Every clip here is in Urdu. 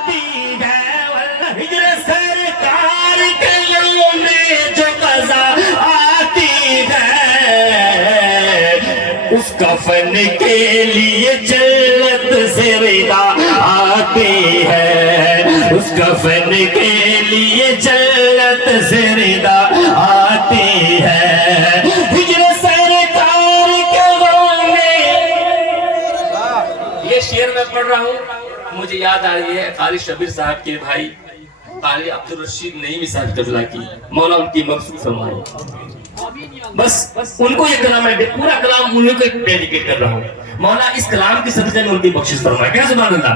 آتی ہے، ہجر سرکار کے یوم جو قضا آتی ہے، اس کفن کے لیے جنت سے رضا آتی ہے، اس کفن کے لیے جنت سے رضا آتی ہے، ہجر سرکار کے غم میں۔ یہ شعر میں پڑھ رہا ہوں، مجھے یاد آ رہی ہے قاری شبیر صاحب کے بھائی قاری عبدالرشید نعیمی صاحب قبلہ کی، مولا ان کی مغفرت فرمائے۔ بس ان کو یہ کلام ہے، پورا کلام انہیں کو ڈیڈیکیٹ کر رہا ہوں، مولا اس کلام کی صدقے میں ان کی بخشش فرمائے۔ کیا سبحان اللہ۔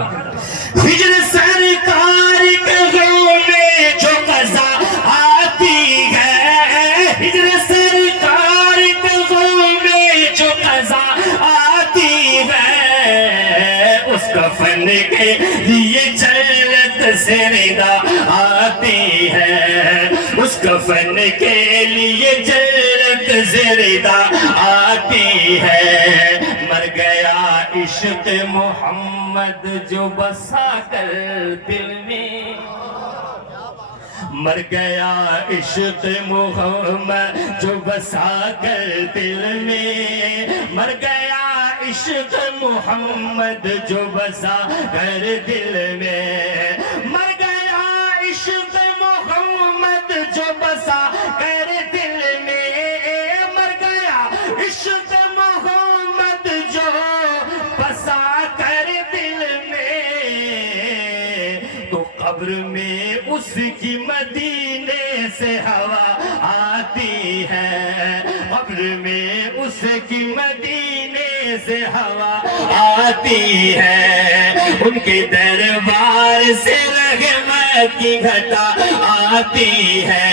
ہجر سرکار کے غم میں جو قضا آتی ہے، ہجر سرکار کے غم میں جو قضا آتی ہے، اس کفن کے لیے جنت سے رضا آتی ہے، اس کفن کے لیے جنت سے رضا آتی ہے، مر گیا عشق محمد جو بسا کر دل میں، مر گیا عشق محمد جو بسا کر دل میں، مر گیا عشق محمد جو بسا کر دل میں، مر گیا عشق محمد جو بسا کر دل میں، مر گیا عشق محمد جو بسا کر دل میں، تو قبر میں اس کی مدینے سے ہوا آتی ہے، قبر میں اس کی مدینے سے ہوا آتی ہے، ان کے دربار سے رحمت کی گھٹا آتی ہے،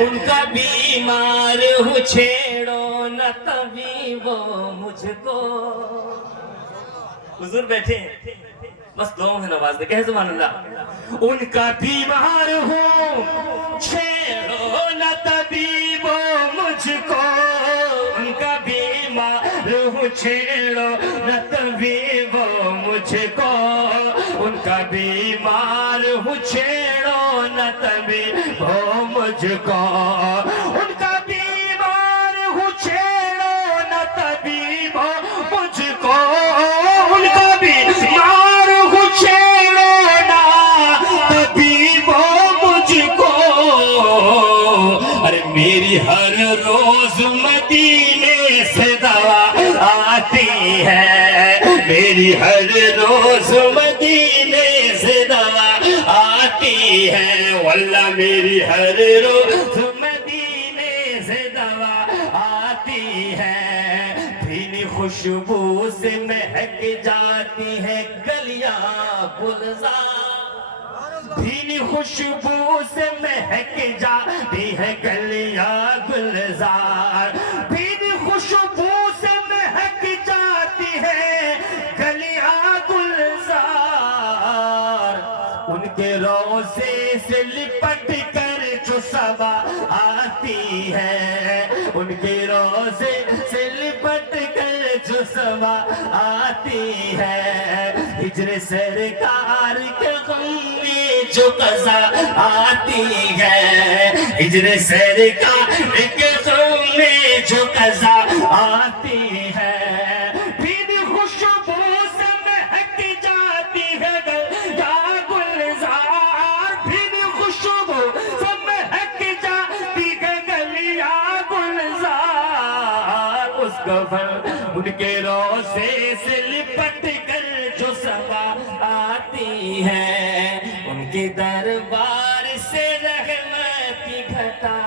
ان کا بیمار ہوں چھیڑو نہ طبیبو مجھ کو۔ حضور بیٹھے ہیں، بس دعاؤں میں نواز دے، کہے سبحان اللہ۔ ان کا بیمار ہوں چھیڑو نہ طبیبو مجھ کو، ان کا بیمار ہوں چھیڑو نہ طبیبو مجھ کو، ان کا بیمار ہوں چھیڑو نہ طبیبو مجھ کو، ان کا بیمار ہوں چھیڑو نہ طبیبو مجھ کو، ان کا بیمار ہوں چھیڑو نہ طبیبو مجھ کو، ارے میری ہر روز مدینے سے دوا آتی ہے، میری ہر روز مدینے سے دوا آتی ہے، واللہ میری ہر روز مدینے سے دوا آتی ہے، بھینی خوشبو سے مہک جاتی ہے گلیاں گلزار، بھینی خوشبو سے مہک جاتی ہے گلیاں گلزار، بھینی خوشبو سے مہک جاتی ہے گلیاں گلزار، ان کے روضے سے لپٹ کر جو صبا آتی ہے، ان کے روضے سے لپٹ کر جو صبا آتی ہے، ہجر سرکار کے غم میں جو قضا آتی ہے، ہجر سرکار کے غم میں جو قضا آتی ہے، بھینی خوشبو سے مہک جاتی ہے گلیاں گلزار، بھینی خوشبو سے مہک جاتی ہے گلیاں گلزار، اس کفن ان کے روضے سے لپٹ کر جو صبا آتی ہے، ان کے دربار سے رحمت کی گھٹا